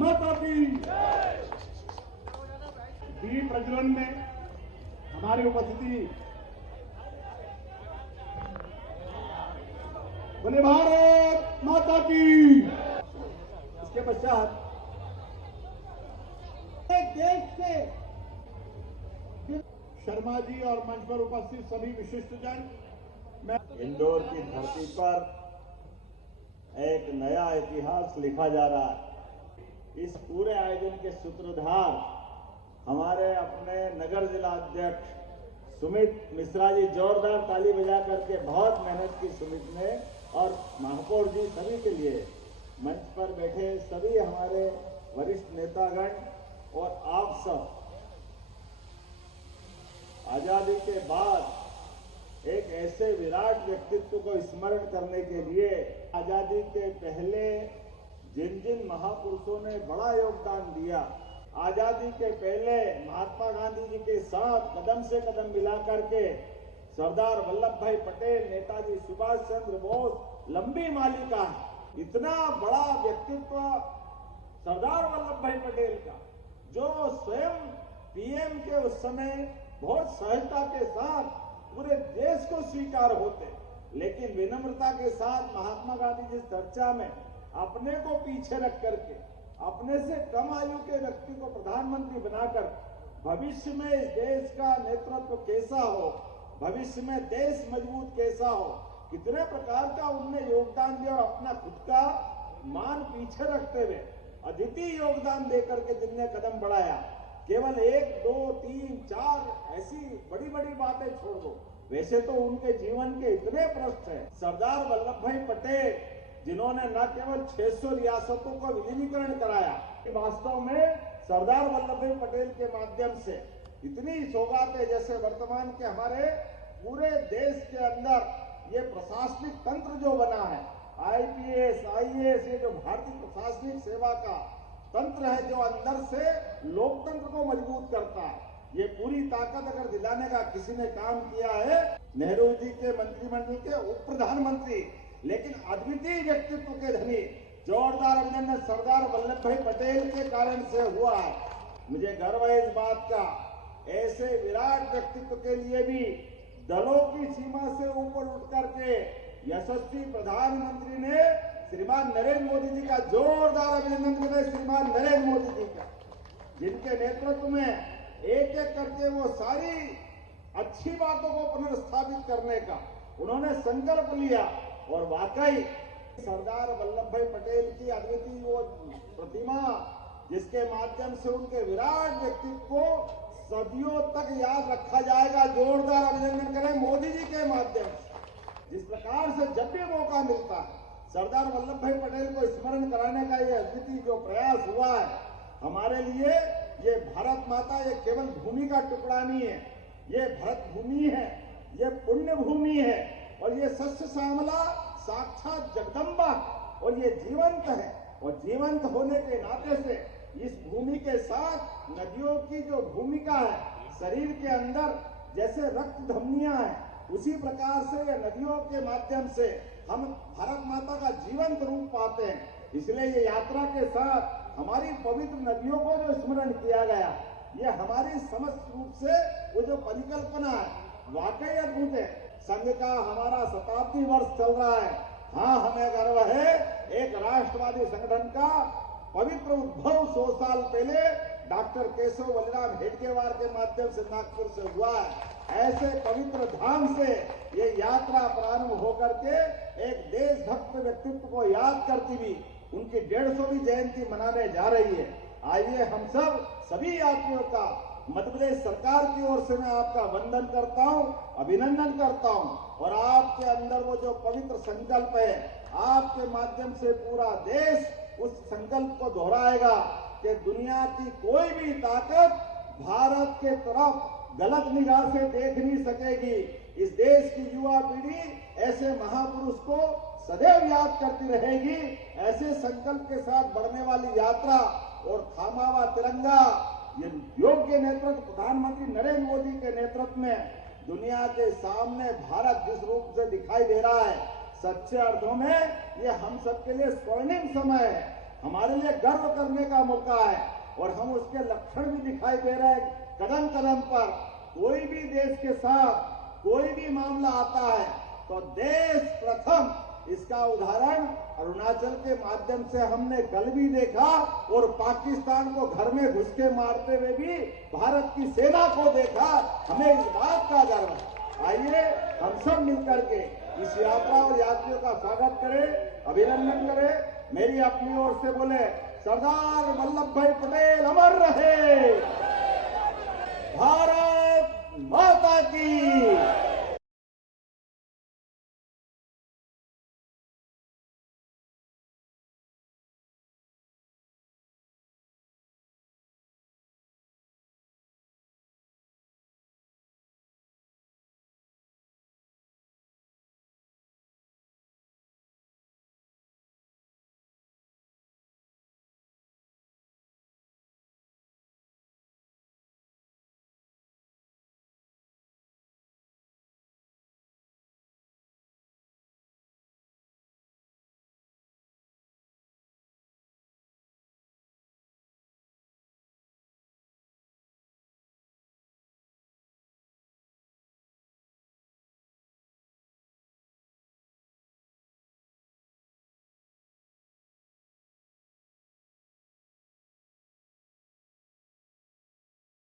माता की दीप प्रज्वलन में हमारी उपस्थिति बोले भारत माता की। इसके पश्चात देश से शर्मा जी और मंच पर उपस्थित सभी विशिष्टजन, मैं इंदौर की धरती पर एक नया इतिहास लिखा जा रहा है। इस पूरे आयोजन के सूत्रधार हमारे अपने नगर जिला अध्यक्ष सुमित मिश्रा जी, जोरदार ताली बजा करके बहुत मेहनत की सुमित ने, और महापौर जी, सभी के लिए मंच पर बैठे सभी हमारे वरिष्ठ नेतागण और आप सब। आजादी के बाद एक ऐसे विराट व्यक्तित्व को स्मरण करने के लिए, आजादी के पहले जिन जिन महापुरुषों ने बड़ा योगदान दिया, आजादी के पहले महात्मा गांधी जी के साथ कदम से कदम मिला करके सरदार वल्लभ भाई पटेल, नेताजी सुभाष चंद्र बोस, लंबी मालिका, इतना बड़ा व्यक्तित्व सरदार वल्लभ भाई पटेल का, जो स्वयं पीएम के उस समय बहुत सहजता के साथ पूरे देश को स्वीकार होते, लेकिन विनम्रता के साथ महात्मा गांधी जी चर्चा में अपने को पीछे रख करके अपने से कम आयु के व्यक्ति को प्रधानमंत्री बनाकर भविष्य में इस देश का नेतृत्व कैसा हो, भविष्य में देश मजबूत कैसा हो, कितने प्रकार का उनने योगदान दिया, और अपना खुद का मान पीछे रखते हुए अद्वितीय योगदान देकर के जिनने कदम बढ़ाया। केवल 1, 2, 3, 4 ऐसी बड़ी बड़ी बातें छोड़ दो, वैसे तो उनके जीवन के इतने पृष्ठ हैं। सरदार वल्लभ भाई पटेल, जिन्होंने न केवल 600 रियासतों का विलीनीकरण कराया, वास्तव में सरदार वल्लभ भाई पटेल के माध्यम से इतनी सौगातें, जैसे वर्तमान के हमारे पूरे देश के अंदर ये प्रशासनिक तंत्र जो बना है, आईपीएस, आईएएस, ये जो भारतीय प्रशासनिक सेवा का तंत्र है, जो अंदर से लोकतंत्र को मजबूत करता है, ये पूरी ताकत अगर दिलाने का किसी ने काम किया है, नेहरू जी के मंत्रिमंडल के उप प्रधानमंत्री, लेकिन अद्वितीय व्यक्तित्व के धनी, जोरदार अभिनंदन सरदार वल्लभ भाई पटेल के कारण से हुआ है। मुझे गर्व है इस बात का, ऐसे विराट व्यक्तित्व के लिए भी दलों की सीमा से ऊपर उठ करके यशस्वी प्रधानमंत्री ने श्रीमान नरेंद्र मोदी जी का जोरदार अभिनंदन करें। श्रीमान नरेंद्र मोदी जी का, जिनके नेतृत्व में एक एक करके वो सारी अच्छी बातों को पुनर्स्थापित करने का उन्होंने संकल्प लिया, और वाकई सरदार वल्लभ भाई पटेल की अद्वितीय वो प्रतिमा, जिसके माध्यम से उनके विराट व्यक्तित्व को सदियों तक याद रखा जाएगा। जोरदार अभिनंदन करें मोदी जी के माध्यम से। जिस प्रकार से जब भी मौका मिलता है सरदार वल्लभ भाई पटेल को स्मरण कराने का ये अद्वितीय जो प्रयास हुआ है, हमारे लिए ये भारत माता ये केवल भूमि का टुकड़ा नहीं है, ये भरत भूमि है, ये पुण्य भूमि है, और ये सस्य श्यामला साक्षात जगदम्बा, और ये जीवंत है, और जीवंत होने के नाते से इस भूमि के साथ नदियों की जो भूमिका है, शरीर के अंदर जैसे रक्त धमनियां हैं, उसी प्रकार से ये नदियों के माध्यम से हम भारत माता का जीवंत रूप पाते हैं। इसलिए ये यात्रा के साथ हमारी पवित्र नदियों को जो स्मरण किया गया, ये हमारी समस्त रूप से वो जो परिकल्पना है, वाकई अद्भुत है। संघ का हमारा 70वां वर्ष चल रहा है। हाँ, हमें गर्व है, एक राष्ट्रवादी संगठन का पवित्र उद्भव 100 साल पहले डॉक्टर केशव बलिराम हेडगेवार के माध्यम से नागपुर से हुआ है। ऐसे पवित्र धाम से ये यात्रा प्रारंभ होकर के एक देशभक्त व्यक्तित्व को याद करती हुई उनकी 150वीं जयंती मनाने जा रही है। आइए हम सब सभी यात्रियों का मध्य प्रदेश सरकार की ओर से मैं आपका वंदन करता हूं, अभिनंदन करता हूं, और आपके अंदर वो जो पवित्र संकल्प है, आपके माध्यम से पूरा देश उस संकल्प को दोहराएगा कि दुनिया की कोई भी ताकत भारत के तरफ गलत निगाह से देख नहीं सकेगी। इस देश की युवा पीढ़ी ऐसे महापुरुष को सदैव याद करती रहेगी। ऐसे संकल्प के साथ बढ़ने वाली यात्रा और थामा हुआ तिरंगा, ये योग्य नेतृत्व प्रधानमंत्री नरेंद्र मोदी के नेतृत्व में दुनिया के सामने भारत जिस रूप से दिखाई दे रहा है, सच्चे अर्थों में ये हम सबके लिए स्वर्णिम समय है। हमारे लिए गर्व करने का मौका है और हम उसके लक्षण भी दिखाई दे रहे हैं। कदम कदम पर कोई भी देश के साथ कोई भी मामला आता है तो देश प्रथम, इसका उदाहरण अरुणाचल के माध्यम से हमने कल भी देखा और पाकिस्तान को घर में घुस के मारते हुए भी भारत की सेना को देखा। हमें इस बात का गर्व है। आइए हम सब मिलकर के इस यात्रा और यात्रियों का स्वागत करें, अभिनंदन करें। मेरी अपनी ओर से बोले सरदार वल्लभ भाई पटेल अमर रहे, भारत माता की।